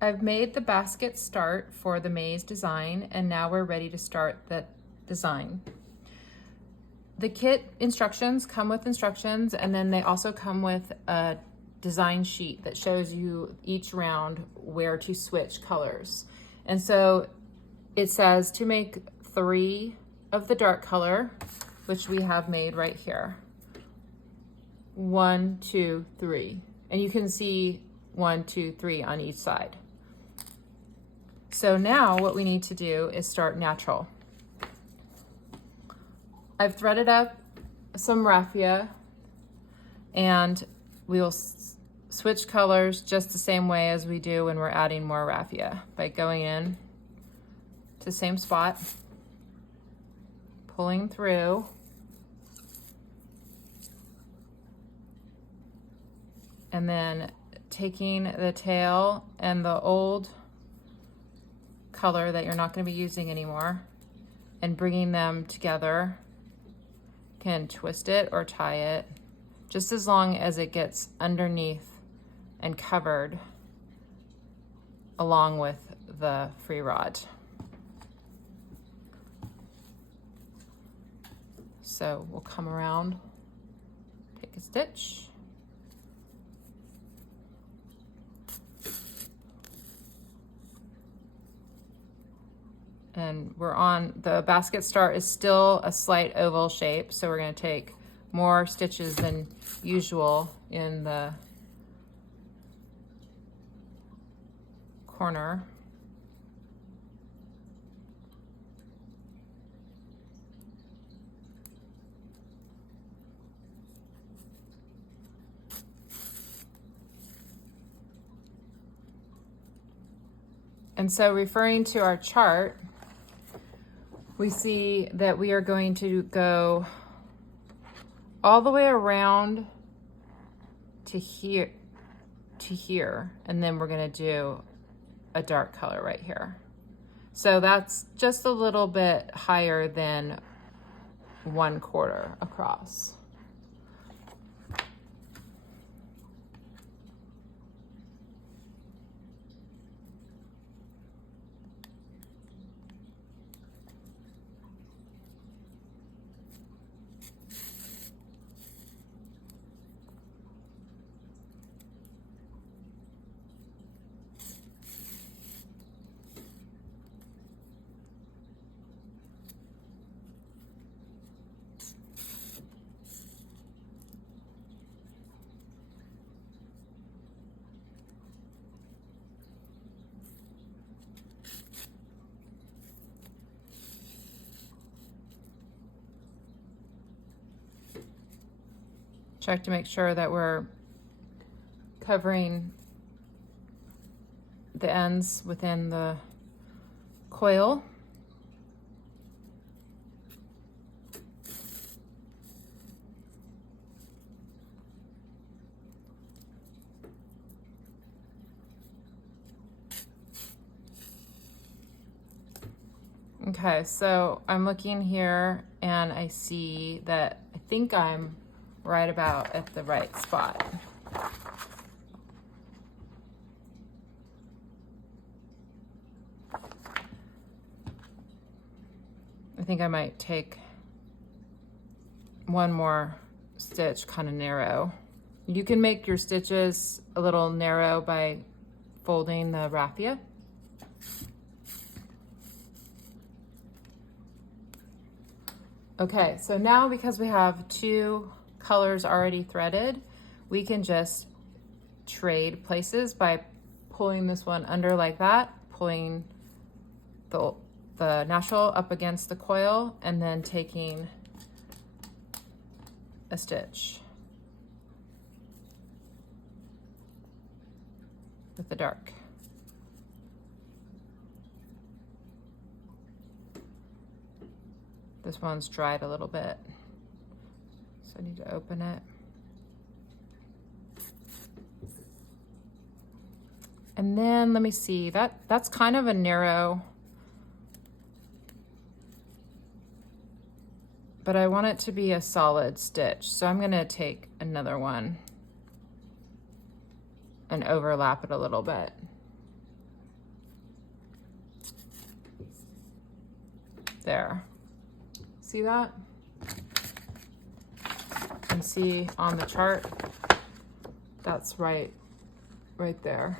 I've made the basket start for the maze design, and now we're ready to start the design. The kit instructions come with instructions, and then they also come with a design sheet that shows you each round where to switch colors. And so it says to make 3 of the dark color, which we have made right here. 1, 2, 3. And you can see 1, 2, 3 on each side. So now what we need to do is start natural. I've threaded up some raffia, and we will switch colors just the same way as we do when we're adding more raffia, by going in to the same spot, pulling through, and then taking the tail and the old color that you're not going to be using anymore and bringing them together. You can twist it or tie it, just as long as it gets underneath and covered along with the free rod. So we'll come around, take a stitch, and we're on, the basket start is still a slight oval shape, so we're going to take more stitches than usual in the corner. And so, referring to our chart, we see that we are going to go all the way around to here, and then we're going to do a dark color right here. So that's just a little bit higher than 1/4 across. Check to make sure that we're covering the ends within the coil. Okay, so I'm looking here and I see that I think I'm right about at the right spot. I think I might take one more stitch kind of narrow. You can make your stitches a little narrow by folding the raffia. Okay, so now because we have 2 colors already threaded, we can just trade places by pulling this one under like that, pulling the natural up against the coil, and then taking a stitch with the dark. This one's dried a little bit, so I need to open it. And then let me see, that's kind of a narrow, but I want it to be a solid stitch. So I'm gonna take another one and overlap it a little bit. there. See that? And see on the chart, that's right there,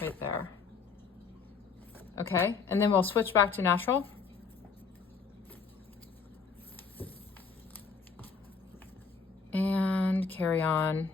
right there. Okay, and then we'll switch back to natural. And carry on.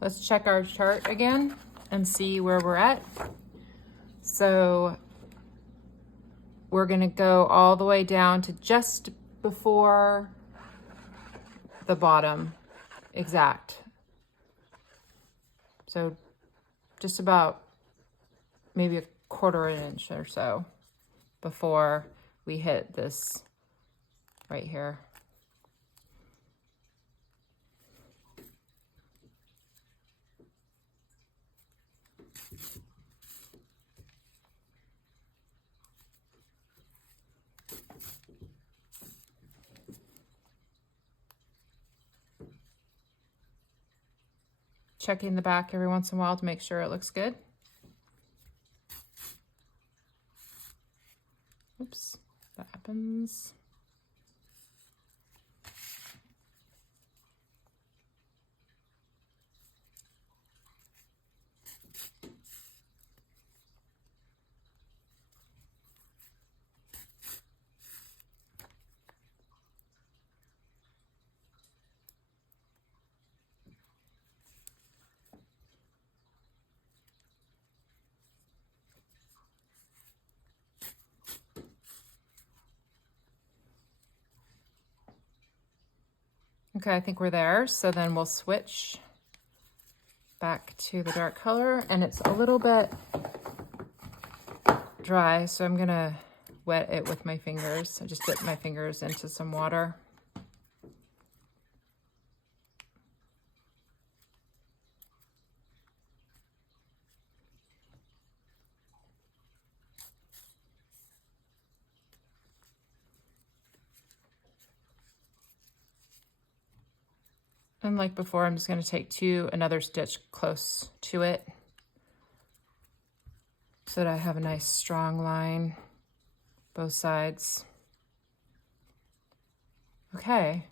Let's check our chart again and see where we're at. So we're gonna go all the way down to just before the bottom exact. So just about maybe a quarter inch or so before we hit this right here. Checking the back every once in a while to make sure it looks good. Oops, that happens. Okay, I think we're there. So then we'll switch back to the dark color, and it's a little bit dry, so I'm gonna wet it with my fingers. I just dip my fingers into some water. And like before, I'm just going to take another stitch close to it so that I have a nice strong line both sides. Okay,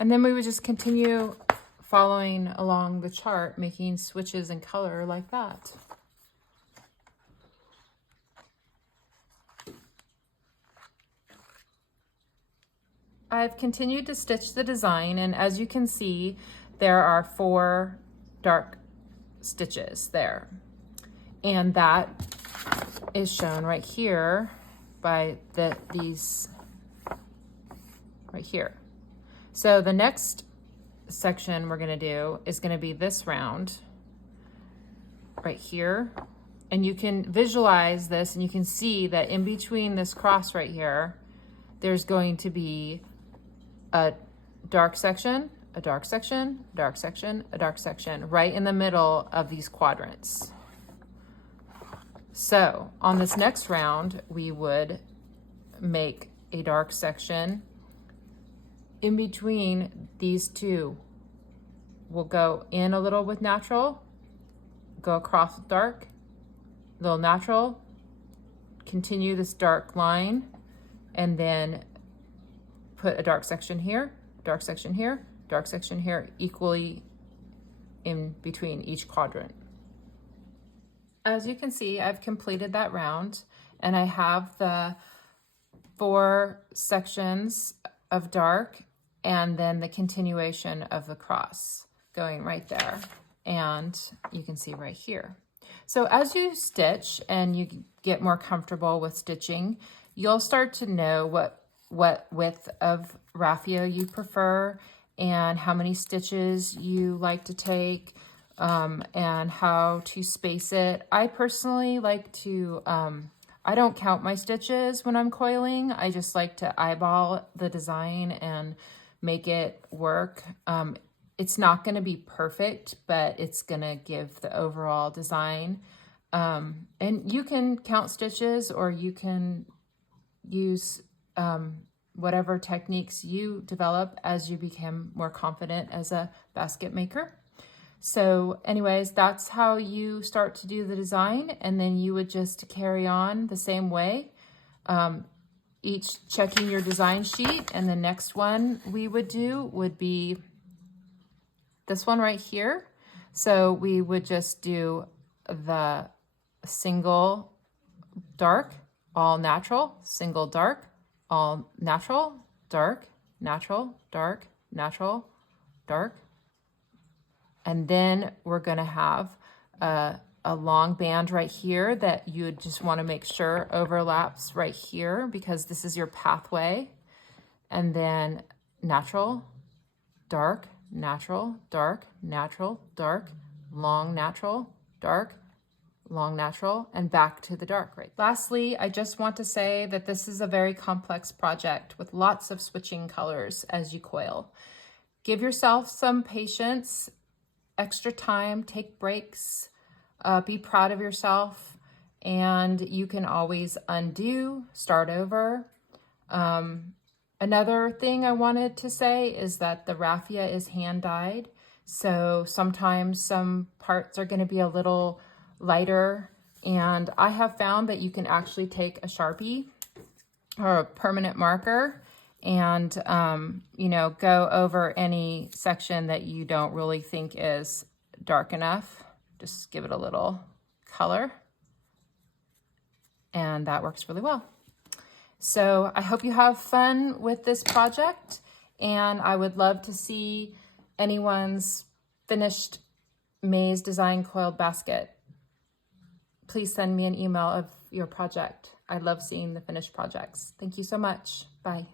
and then we would just continue following along the chart, making switches in color like that. I've continued to stitch the design, and as you can see, there are 4 dark stitches there. And that is shown right here by these right here. So the next section we're gonna do is gonna be this round right here. And you can visualize this, and you can see that in between this cross right here, there's going to be a dark section, a dark section, dark section, a dark section, right in the middle of these quadrants. So on this next round, we would make a dark section in between these two. We'll go in a little with natural, go across with dark, little natural, continue this dark line, and then put a dark section here, dark section here, dark section here, equally in between each quadrant. As you can see, I've completed that round, and I have the 4 sections of dark and then the continuation of the cross going right there. And you can see right here. So as you stitch and you get more comfortable with stitching, you'll start to know what what width of raffia you prefer and how many stitches you like to take, and how to space it. I personally like to, I don't count my stitches when I'm coiling. I just like to eyeball the design and make it work. It's not going to be perfect, but it's going to give the overall design. And you can count stitches, or you can use whatever techniques you develop as you become more confident as a basket maker. So anyways, that's how you start to do the design, and then you would just carry on the same way, each checking your design sheet. And the next one we would do would be this one right here. So we would just do the single dark, all natural, single dark, all natural, dark, natural, dark, natural, dark. And then we're gonna have a long band right here that you would just wanna make sure overlaps right here, because this is your pathway. And then natural, dark, natural, dark, natural, dark, long natural, dark, long natural, and back to the dark, right? Lastly, I just want to say that this is a very complex project with lots of switching colors as you coil. Give yourself some patience, extra time, take breaks, be proud of yourself, and you can always undo, start over. Another thing I wanted to say is that the raffia is hand dyed, so sometimes some parts are going to be a little lighter, and I have found that you can actually take a Sharpie or a permanent marker and you know, go over any section that you don't really think is dark enough. Just give it a little color, and that works really well. So I hope you have fun with this project, and I would love to see anyone's finished maze design coiled basket. Please send me an email of your project. I love seeing the finished projects. Thank you so much. Bye.